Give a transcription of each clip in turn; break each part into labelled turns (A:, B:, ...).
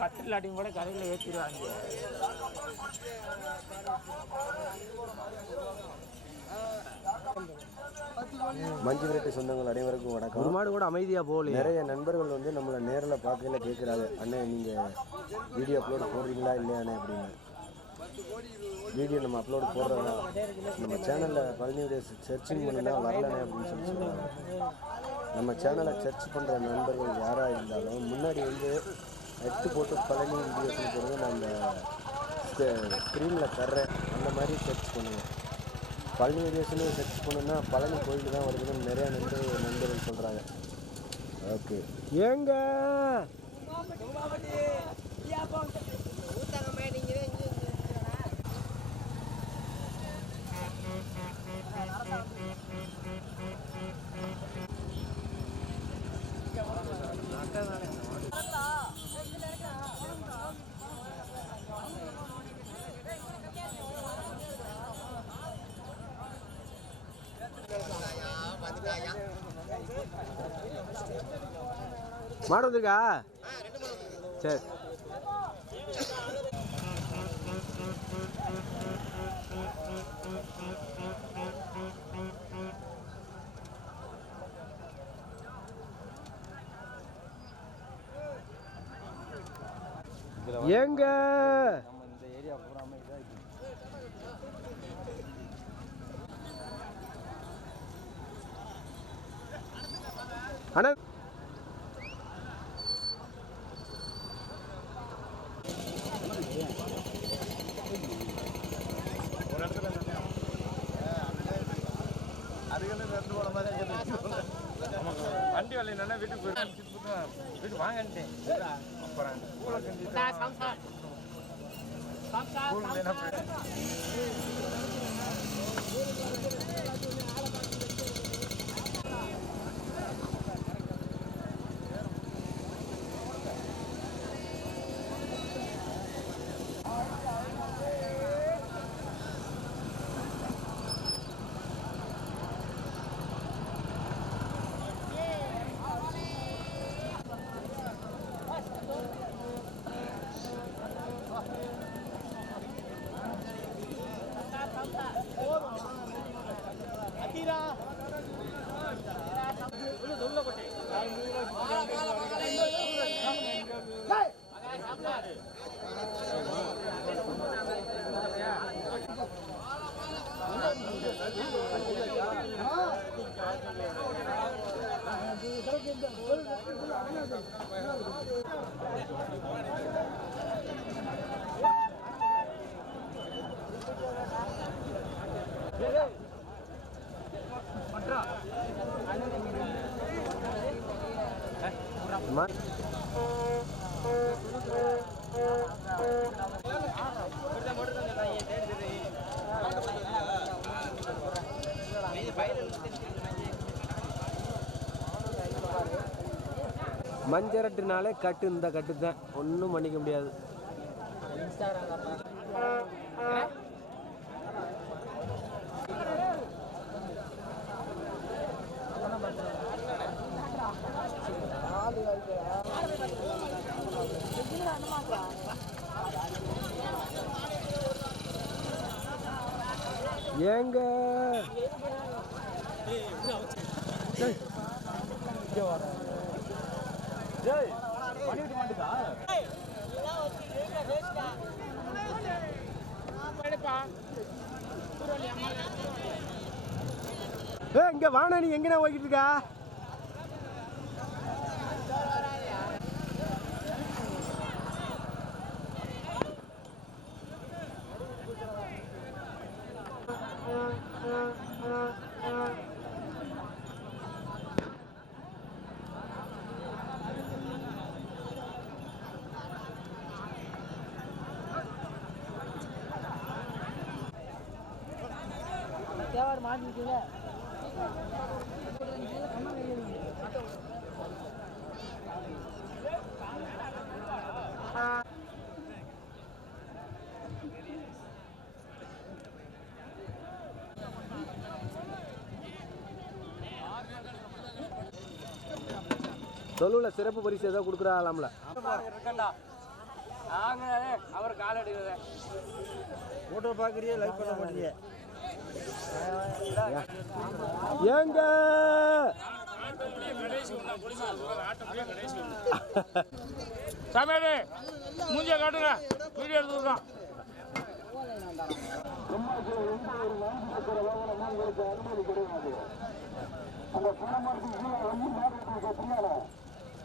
A: கட்டு இல்லாட்டியும் கூட கடையில் ஏற்றிடுவாங்க
B: மஞ்சு விரட்டு சொந்தங்கள் அனைவருக்கும்
C: ஒரு
B: வணக்கம்
C: மாடு கூட அமைதியாக போகலையே.
B: நிறைய நண்பர்கள் வந்து நம்மளை நேரில் பார்க்கல கேட்குறாங்க அண்ணே நீங்கள் வீடியோ அப்லோட் போடுறீங்களா இல்லையாண்ணே? அப்படின்னு. வீடியோ நம்ம அப்லோட் போடுறதா? நம்ம சேனலில் பழனி வீடியோ சர்ச்சிங் பண்ணினா வரலண்ணே அப்படின்னு சொல்லி சொல்கிறாங்க நம்ம சேனலை சர்ச் பண்ணுற நண்பர்கள் யாராக இருந்தாலும் முன்னாடி வந்து நெட்டு போட்டு பழனி வீடியோஸ்னு போடுறது நான் அந்த ஸ்க்ரீனில் தர்றேன். அந்த மாதிரி சர்ச் பண்ணுவேன். பழனி வீடியோஸ்லேயும் சர்ச் பண்ணோன்னா பழனி கோயில் தான் வருதுன்னு நிறைய நண்பர்கள் நண்பர்கள் சொல்கிறாங்க ஓகே.
C: ஏங்க? மாடு வந்திருக்கா? சரி. எங்க?
B: நம்ம
C: மஞ்சரட்டுனாலே கட்டு இந்த கட்டு தான் ஒன்றும் பண்ணிக்க முடியாது ஏங்க ஏ இங்க வாணா நீ எங்கடா போய்கிட்டு இருக்கா
D: தேவாடு மாட்டிக்கிட்டீங்க
C: தொழுவில் சிறப்பு பரிசு ஏதோ கொடுக்குறாங்களாம்ல.
A: ஆங்கிறாரே அவர் கால் எடுக்கிறத
C: ஃபோட்டோ பார்க்குறியே லைக் பண்ண மாட்டேங்க ஏங்க?
E: சமையல் மூஞ்சிய காட்டுங்க. வீடியோ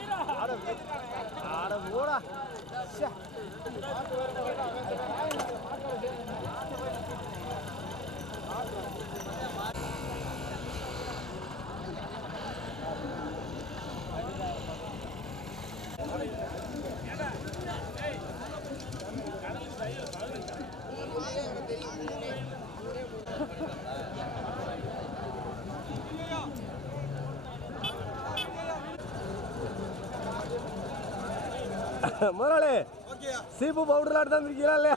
E: எடுத்துருக்கோம்
C: முதலாளி சீப்பு எடுத்து வந்துருக்கீங்களா இல்லையா?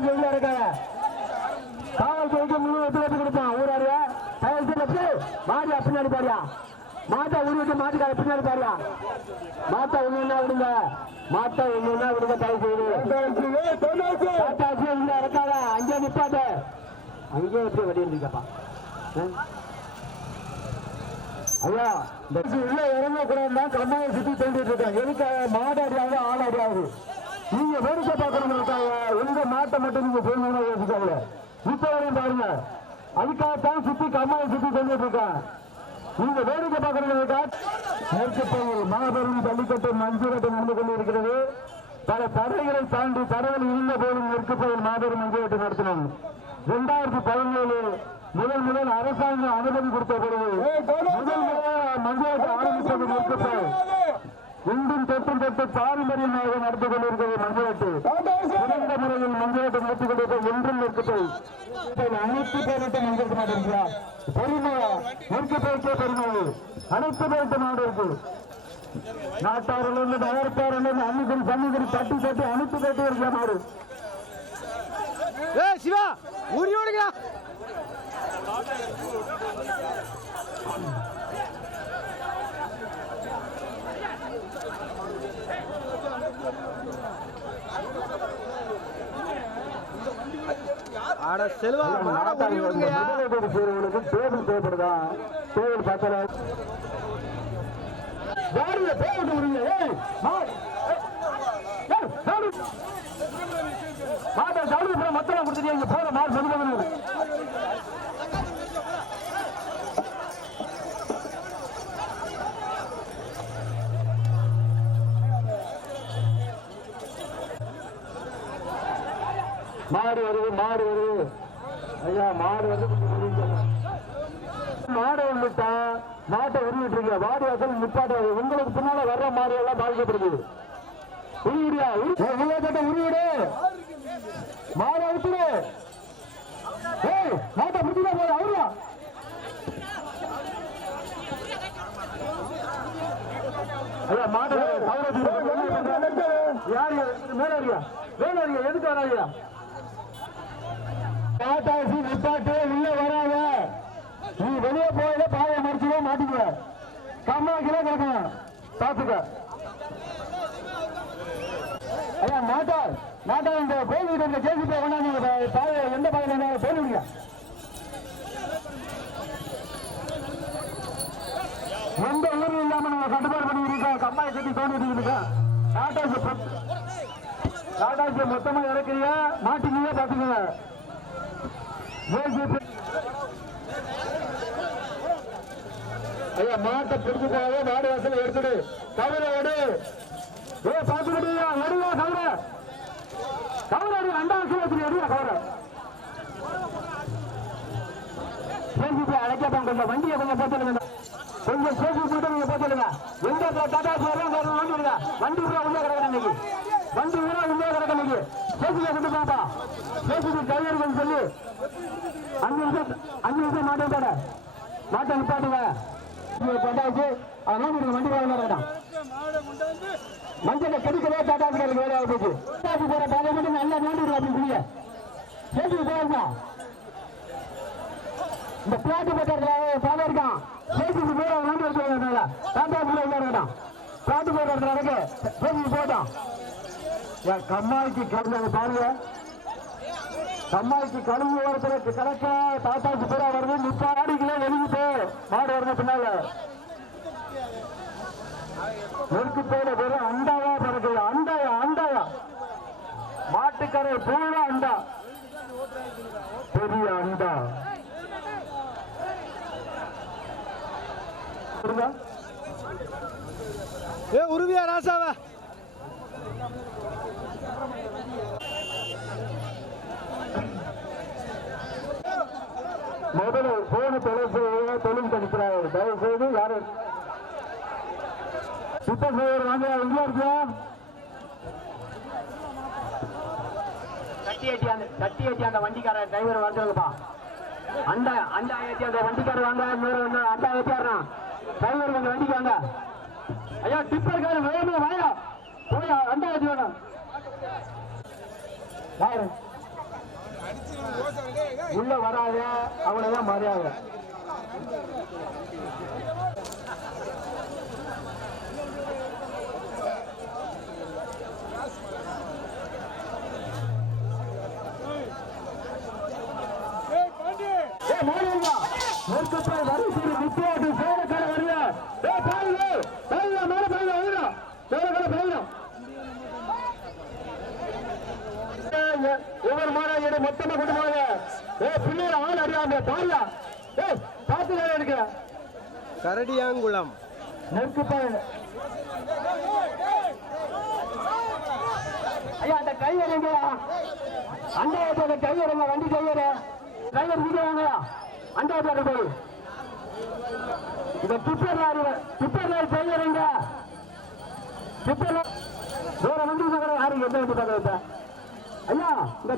E: டாடா ஜெயில இருக்காங்க. காவல்துறைக்கு முழு ஒத்துழைப்பு கொடுப்பான் ஊராரியா தயவு மாடியா பின்னாடி பாரியா மாட்டா உருவிட்டு மாட்டுக்கார பின்னாடி பாரியா மாட்டா விடுங்க. மாட்டா ஒண்ணுன்னா விடுங்க தயவு செய்து டாடா ஜெயில இருக்காங்க அங்கே நிப்பாட்ட. அங்கே எப்படி வெடி ஐயா உள்ள இறங்க கூடாதுன்னா கம்மாயை சுத்தி தோண்டிட்டு இருக்கேன். எதுக்காக? மாடாடியாவது ஆளாடியாவது நீங்க வேடிக்கை பார்க்கணுங்கிறதுக்காக எங்க மாட்டை மட்டும் நீங்க போகணும்னு யோசிக்காங்க இப்ப வரையும் பாருங்க அதுக்காகத்தான் சுத்தி கம்மாயை சுத்தி தோண்டிட்டு இருக்கேன். நீங்க வேடிக்கை பார்க்கறதுக்காக மேற்கப்பயில் மாபெரும் ஜல்லிக்கட்டு மஞ்சுரட்டு நடந்து கொண்டிருக்கிறது. பல தடைகளை தாண்டி தடைகள் இருந்த போதும் நெற்கப்பயில் மாபெரும் மஞ்சுரட்டு நடத்தினோம் இரண்டாயிரத்தி பதினேழு முதல் முதல் அரசாங்கம் அனுமதி கொடுத்த பிறகு முதல் முதலாக மஞ்சுரட்டு ஆரம்பித்தது நெற்கப்பயில் இன்றும் தொட்டும் தொட்டு பாரம்பரியமாக நடந்து கொண்டிருக்கிறது மஞ்சளட்டு சிறந்த முறையில் மஞ்சளட்டு நடத்தி கொண்டிருக்கிறது இன்றும் நெற்கப்பயில் அனைத்து பேருக்கும் மஞ்சள் மாடு இருக்கிறா பெருமையா? நெற்கப்பயிற்கே பெருமை அனைத்து பேருக்கு மாடு இருக்கு. நாட்டாரிலிருந்து நகரத்தாரிலிருந்து அன்னைக்கு சன்னிதிரி தட்டி தட்டி அனைத்து பேருக்கு இருக்கிற மாடு.
C: ஏ சிவா உரி ஆட செல்வா மாட உரி
E: தேவைப்படுதா டேபிள் பத்தல வாடிய ஏய் மாடு. மாட்டை போற மாடு சொல்லுங்க மாடு வருது மாடு வருது ஐயா மாடு வந்து. மாடு வந்துட்டா மாட்டை உருவிட்டு இருக்கீங்க வாடி அசல் நிப்பாட்டாது உங்களுக்கு பின்னால வர்ற மாடு எல்லாம் பாதிக்கப்படுது உருவிடியா உருவிட்ட உருவிடு மாடு அவுத்துடு ஏய் மாட்டை பிடிச்சா போது அவரியா ஐயா மாட்டை யார் மேலாரியா மேலாரியா எதுக்கு வராதியா டாடாசி நிப்பாட்டு உள்ள வராத. நீ வெளியே போயில பாய மறிச்சுவே மாட்டிக்குவ. கம்மா கிலோ கிடக்கணும். பாத்துக்க ஐயா நாட்டா நாட்டா இந்த கோயில் இந்த ஜேசி போய் கொண்டாந்து பாய எந்த பாயில போய் விடுங்க எந்த ஊரும் இல்லாம நம்ம கட்டுப்பாடு பண்ணி இருக்கோம். கம்மாயை கட்டி தோண்டிட்டு இருக்கோம். டாடாசி டாடாசி மொத்தமா இறக்குறியா? மாட்டிக்கிங்க பாத்துக்கோங்க ஐயா மாட்டை பிடிச்சு போகாத மாடு எடுத்துடு. கவலை எடு. ஏ பாத்துக்கிட்டியா எடுவா கவலை கவலை அடி அண்டா வருஷம் வச்சுட்டு எடுவா கவலை பேசிட்டு அழைக்கப்பா கொஞ்சம் வண்டியை கொஞ்சம் போட்டுடுங்க கொஞ்சம் பேசி போட்டு நீங்க போட்டுடுங்க எந்த டாடா போறோம். வண்டி வண்டி பூரா உள்ளே கிடக்குற இன்னைக்கு வண்டி பூரா உள்ளே கிடக்க இன்னைக்கு பேசிக்க கொண்டு பாப்பா பேசிட்டு டிரைவர் சொல்லி. அஞ்சு நிமிஷம் அஞ்சு நிமிஷம் மாட்டேன் போட. மாட்டை நிப்பாட்டுங்க. கொண்டாச்சு அதெல்லாம் நீங்க வண்டி வாங்க வேண்டாம். மஞ்சளை கெடுக்கவே வேலையாக போச்சு? போற மட்டும் நல்லா நோண்டிடுவோம் அப்படின்னு சொல்லி போயிருந்தா இந்த பிளாட்டு போட்டதுல பாதை இருக்கான். பேசிட்டு போய் நோண்டி வச்சுருந்தா டாட்டாக்குள்ள உள்ள இருக்கட்டும் பிளாட்டு போட்ட இடத்துல இருக்கு பேசி போட்டோம் என் கம்மாய்க்கு கடந்த பாருங்க. கம்மாய்க்கு கழுவு ஓரத்துல கணக்க தாத்தாக்கு பூரா வருது. முப்பது அடிக்குள்ள எழுதிட்டு மாடு வருது பின்னால. நெருக்கு போட வெறும் அண்டாவா பிறகு அண்டாயா அண்டாயா மாட்டுக்கரை பூரா அண்டா. பெரிய அண்டா.
C: ஏ உருவியா ராசாவா?
E: முதல்ல போன தொலைவு தொழில் கணிக்கிறார் தயவு செய்து யாரு? சுத்த செய்வர் வாங்க எங்க இருக்கியா
F: தட்டி அந்த தட்டி ஏற்றி அந்த வண்டிக்கார டிரைவர் வந்துருங்கப்பா அண்டா அண்டா ஏற்றி அந்த வண்டிக்காரர் வாங்க இன்னொரு அண்டா டிரைவர் கொஞ்சம் வண்டிக்கு வாங்க. ஐயா டிப்பர் காரு வாயா. போயா அண்டா ஏற்றி வேணும். உள்ள வராத அவனதான் மரியாதை. ஏய் மாறியா நெருக்கத்தை வரிசையில் நித்தியாட்டு சேரக்கடை வருங்க ஏய் பாருங்க பாருங்க மேல பாருங்க வருங்க சேரக்கடை பாருங்க ஒவ்வொரு மாநாடு மொத்தமா கொண்டு போங்க. ஏ பிள்ளைய ஆள் அறியாம பாருங்க ஏய் பார்த்து எடுக்க.
C: கரடியாங்குளம்.
E: நெருக்கப்பாய் ஐயா அந்த கையர் எங்கயா அந்த அந்த கையர் எங்க வண்டி கையர் கையர் நீங்க வாங்கயா அந்த போய் இந்த டிப்பர் லாரி டிப்பர் லாரி கையர் எங்க டிப்பர் லாரி வேற வண்டி யாரும் எந்த ஐயா இந்த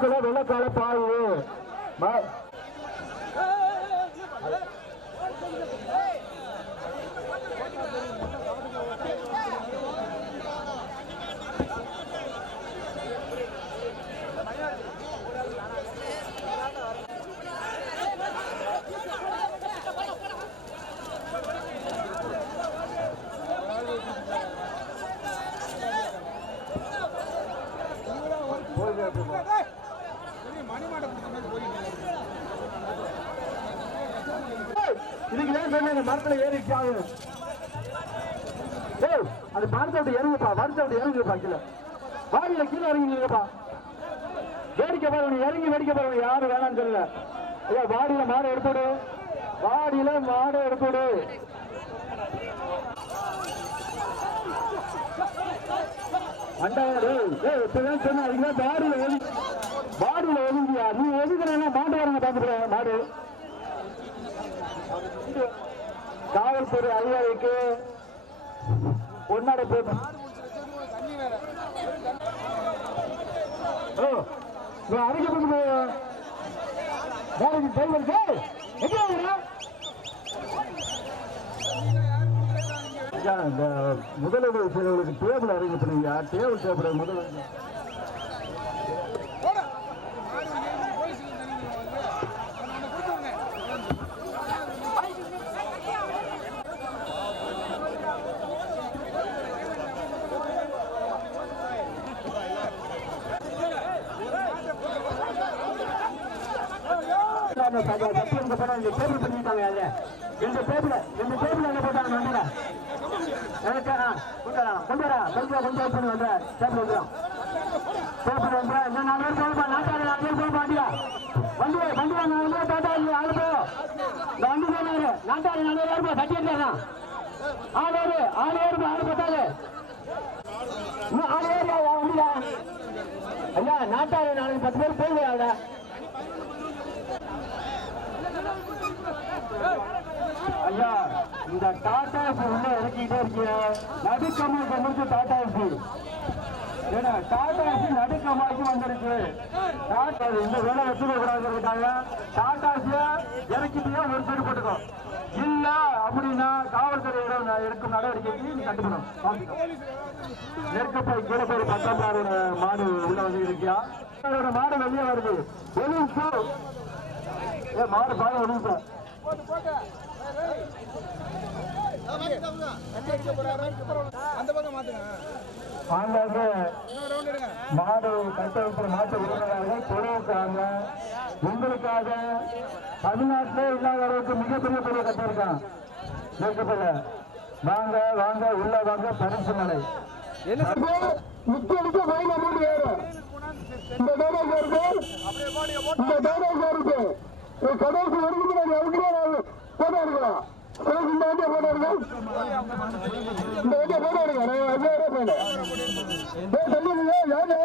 E: கீழே வெள்ளக்கால பாயுது ம- ஏய், இதுக்கு ஏன் சொன்னீங்க மரத்துல ஏறிச்சு ஏய் அது மரத்தை விட்டு இறங்குப்பா மரத்தை விட்டு இறங்குப்பா கீழே. வாடியில கீழே இறங்கிங்கப்பா வேடிக்கை பாருங்க இறங்கி வேடிக்கை பாருங்க யாரும் வேணாம்னு சொல்லல ஐயா வாடியில மாடை எடுத்துடு வாடியில மாடை எடுத்துடு அண்டாவது ஏய் இப்பதான் சொன்ன அதுக்கு பாடியில ஒதுங்கி பாடியில ஒதுங்கியா நீ ஒதுக்குறேன்னா மாட்டு வரங்க பாத்துக்கிறேன் மாடு. காவல்துறை அதிகாரிக்கு நீ அறிக்கப்பட்டு வேலைக்கு? ஐயா, இந்த முதலுதவி செய்யறவங்களுக்கு டேபிள் அறிவிக்கப்படுங்க டேபிள் தேவைப்படுற முதல் சத்தியம் போட்டா இந்த டேபிள் பண்ணிட்டாங்க அதுல இந்த டேபிள் இந்த டேபிள் என்ன போட்டாங்க வண்டியில கொண்டு வரா கொண்டு பண்ணி வந்த டேபிள் வந்துடும் டேபிள் வந்து இன்னும் நாலு பேர் போகப்பா நாட்டாளர் நாலு பேர் போகப்பா வண்டி வண்டி வாங்க ஆளு போ. இந்த வண்டி போனாரு. நாட்டாளர் நாலு பேர் இருப்பா சட்டி எடுத்தாங்க பத்தாது இன்னும் ஆள் ஏறியா வண்டியா ஐயா நாட்டாளர் நாளைக்கு பத்து பேர் போங்க ஐயா இந்த டாடா உள்ள இறக்கிட்டே இருக்கீங்க நடுக்கமாய்க்கு முடிச்சு டாடா ஏசி ஏன்னா டாடா ஏசி வந்திருக்கு. வந்துருச்சு டாடா இந்த வேலை வச்சுக்க கூடாதுக்காக டாடா ஏசிய இறக்கிட்டு ஒரு சைடு போட்டுக்கோ. இல்ல அப்படின்னா காவல்துறையோட இடம் எடுக்கும் நடவடிக்கைக்கு நீ கட்டுக்கணும் நெருக்கப்பை கீழே போய் பத்தாம் மாடு உள்ள வந்து இருக்கியா? அதோட மாடு வெளியே வருது. வெளியே மாடு பாரு ஒரு நிமிஷம் மாடு கட்டமைப்பு மாட்டு உரிமையாளர்கள் பொருளுக்காக உங்களுக்காக தமிழ்நாட்டிலே இல்லாத அளவுக்கு மிகப்பெரிய பொருள் கட்டியிருக்கான் நெருக்கப்பட வாங்க வாங்க உள்ள வாங்க பரிசு மலை
C: என்ன
E: ஃபைன் அமௌண்ட் ஏறும் இந்த டைனோசருக்கு இந்த டைனோசருக்கு கடைசி வரைக்கும் நான் எவ்வளோ போட்டோ எடுக்கலாம் எனக்கு இந்த வண்டியை போட்டோ எடுங்க. இந்த வண்டியை போட்டோ எடுங்க. நான் ஐயாயிரம் போயிடு ஏய் தள்ளிடுங்க யாரு?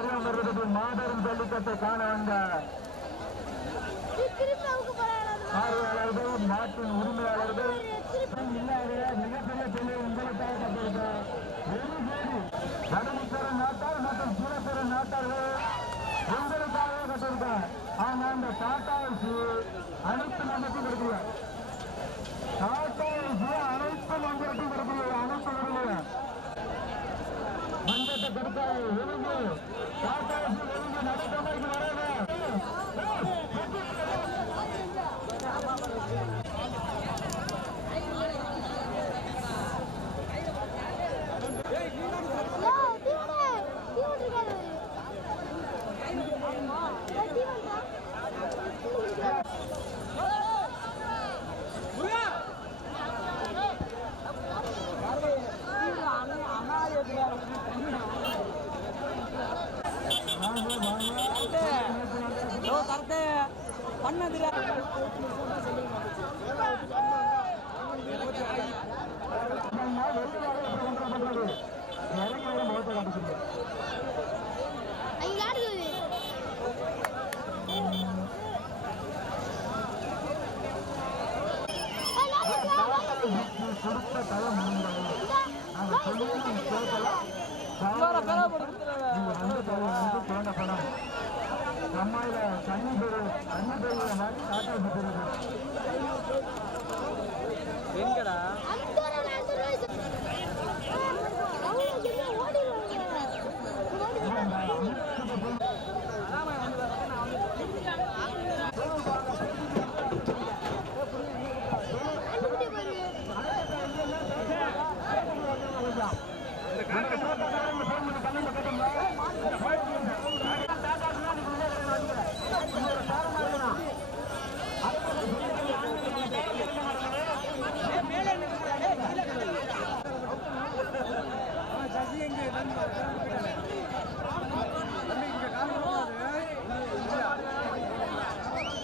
E: தள்ளிடுங்க
A: வருவதற்கு
E: மாபெரும் ஜல்லிக்கட்டை காண வந்த பார்வையாளர்கள் நாட்டின் உரிமையாளர்கள் மிகப்பெரிய தொழிலை உங்களுக்காக கட்டியிருக்க ஒரு நாட்டார் மற்றும் புறத்தர நாட்டார்கள் உங்களுக்காக கட்டியிருக்க ஆனா அந்த டாடா அரசு அனைத்து நமக்கு கொடுக்கிறார் டாடா அரசு அனைத்து உங்களுக்கு கொடுக்கல அனைத்து கொடுக்கல மஞ்சத்தை கொடுத்தாரு すいませ
D: ん。
E: அம்மாயில தண்ணி பெரு தண்ணி பெரிய மாதிரி காட்டா சுத்திருக்கு
C: எங்கடா